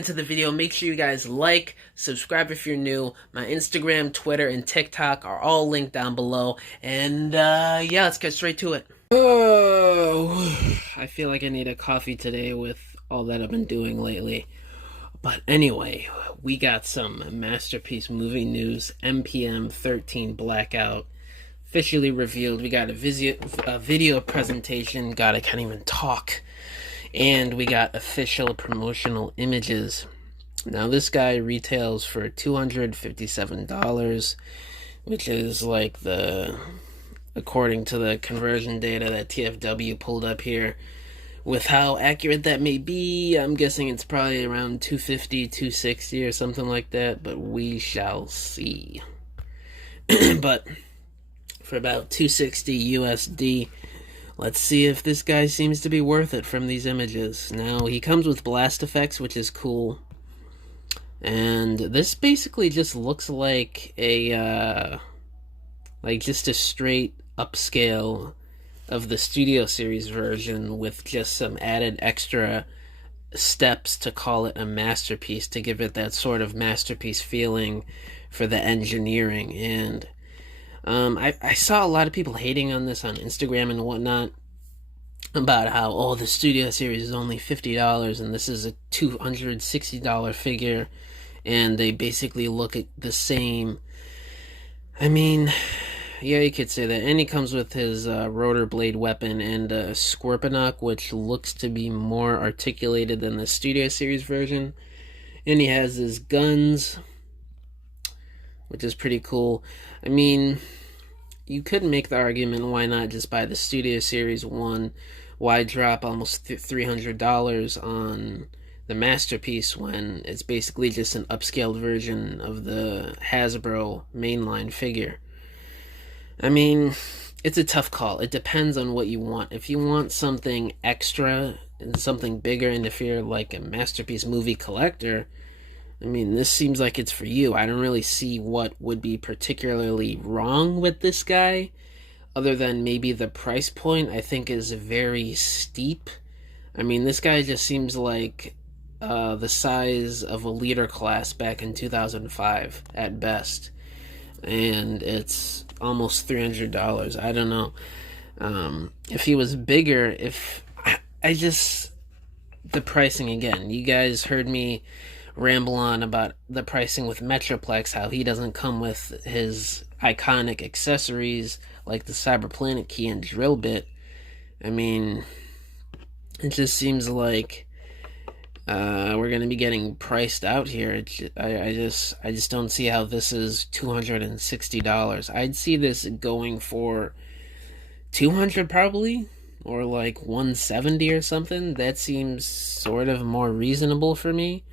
Into the video, make sure you guys like, subscribe if you're new. My Instagram, Twitter, and TikTok are all linked down below. And yeah, let's get straight to it. Oh, I feel like I need a coffee today with all that I've been doing lately. But anyway, we got some masterpiece movie news. MPM 13 Blackout officially revealed. We got a video presentation. God, I can't even talk. And we got official promotional images. Now this guy retails for $257, which is like according to the conversion data that TFW pulled up here. With how accurate that may be, I'm guessing it's probably around 250, 260 or something like that, but we shall see. But for about 260 USD, let's see if this guy seems to be worth it from these images. Now, he comes with blast effects, which is cool. And this basically just looks like just a straight upscale of the Studio Series version with just some added extra steps to call it a masterpiece, to give it that sort of masterpiece feeling for the engineering. And I saw a lot of people hating on this on Instagram and whatnot about how, oh, the Studio Series is only $50 and this is a $260 figure, and they basically look at the same. I mean, yeah, you could say that. And he comes with his rotor blade weapon and a Scorponok, which looks to be more articulated than the Studio Series version. And he has his guns, which is pretty cool. I mean, you could make the argument, why not just buy the Studio Series one? Why drop almost $300 on the Masterpiece when it's basically just an upscaled version of the Hasbro mainline figure? I mean, it's a tough call. It depends on what you want. If you want something extra and something bigger, and if you're like a Masterpiece movie collector, I mean, this seems like it's for you. I don't really see what would be particularly wrong with this guy, other than maybe the price point I think is very steep. I mean, this guy just seems like the size of a leader class back in 2005 at best. And it's almost $300. I don't know. If he was bigger, the pricing again. You guys heard me ramble on about the pricing with Metroplex, how he doesn't come with his iconic accessories like the Cyberplanet key and drill bit. I mean, it just seems like we're gonna be getting priced out here. I just don't see how this is $260. I'd see this going for $200 probably, or like $170 or something. That seems sort of more reasonable for me.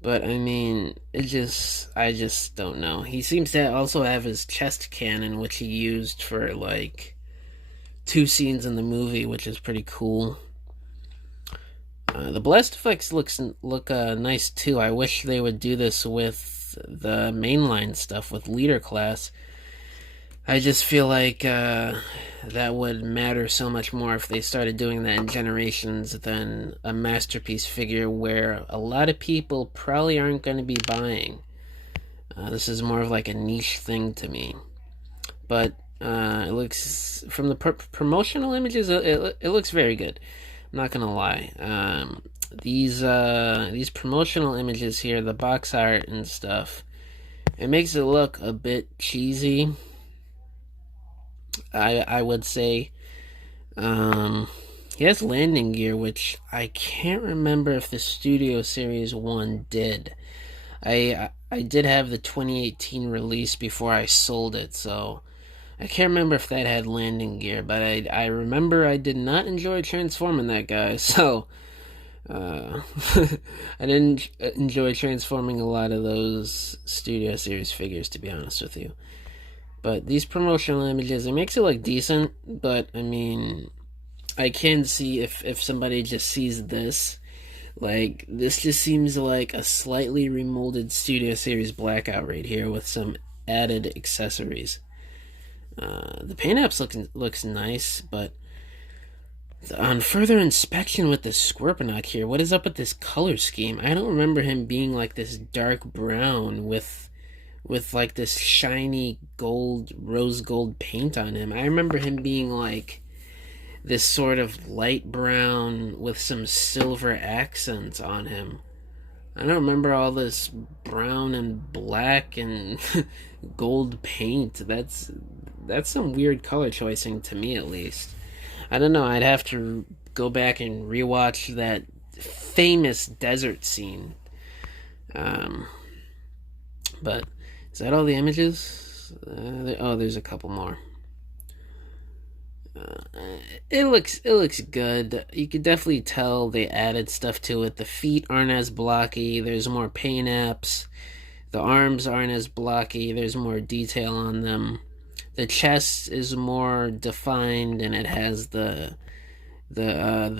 But I mean, I just don't know. He seems to also have his chest cannon, which he used for like 2 scenes in the movie, which is pretty cool. The blast effects look nice too. I wish they would do this with the mainline stuff with leader class. I just feel like that would matter so much more if they started doing that in Generations than a Masterpiece figure where a lot of people probably aren't going to be buying. This is more of like a niche thing to me. But it looks, from the promotional images, it looks very good. I'm not gonna lie. These promotional images here, the box art and stuff, it makes it look a bit cheesy. I would say. He has landing gear, which I can't remember if the Studio Series 1 did. I did have the 2018 release before I sold it, so I can't remember if that had landing gear, but I remember I did not enjoy transforming that guy, so I didn't enjoy transforming a lot of those Studio Series figures, to be honest with you. But these promotional images, it makes it look decent, but I mean, I can see if somebody just sees this, like, this just seems like a slightly remolded Studio Series Blackout right here with some added accessories. The paint apps looks nice, but On further inspection with the Scorponok here, what is up with this color scheme? I don't remember him being like this dark brown with like this shiny gold, rose gold paint on him. I remember him being like this sort of light brown with some silver accents on him. I don't remember all this brown and black and gold paint. That's some weird color choicing to me, at least. I don't know. I'd have to go back and rewatch that famous desert scene. Um, but is that all the images? There's a couple more. It looks good. You could definitely tell they added stuff to it. The feet aren't as blocky. There's more paint apps. The arms aren't as blocky. There's more detail on them. The chest is more defined, and it has the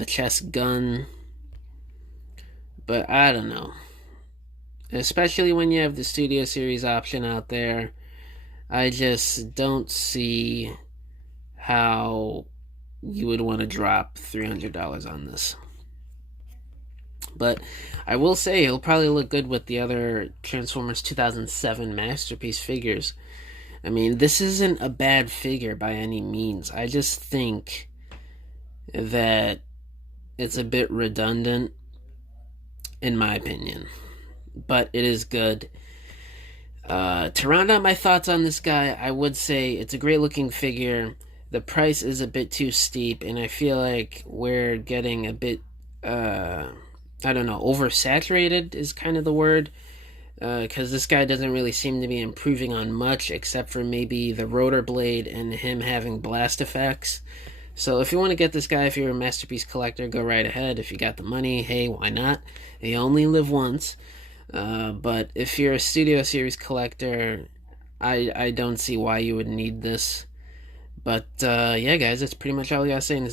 chest gun. But I don't know. Especially when you have the Studio Series option out there, I just don't see how you would want to drop $300 on this. But I will say it'll probably look good with the other Transformers 2007 Masterpiece figures. I mean, this isn't a bad figure by any means. I just think that it's a bit redundant, in my opinion. But it is good. To round out my thoughts on this guy, I would say it's a great looking figure. The price is a bit too steep, and I feel like we're getting a bit, I don't know, oversaturated is kind of the word. Because this guy doesn't really seem to be improving on much, except for maybe the rotor blade and him having blast effects. So if you want to get this guy, if you're a Masterpiece collector, go right ahead. If you got the money, hey, why not? You only live once. But if you're a Studio Series collector, I don't see why you would need this. But yeah, guys, that's pretty much all I gotta say in this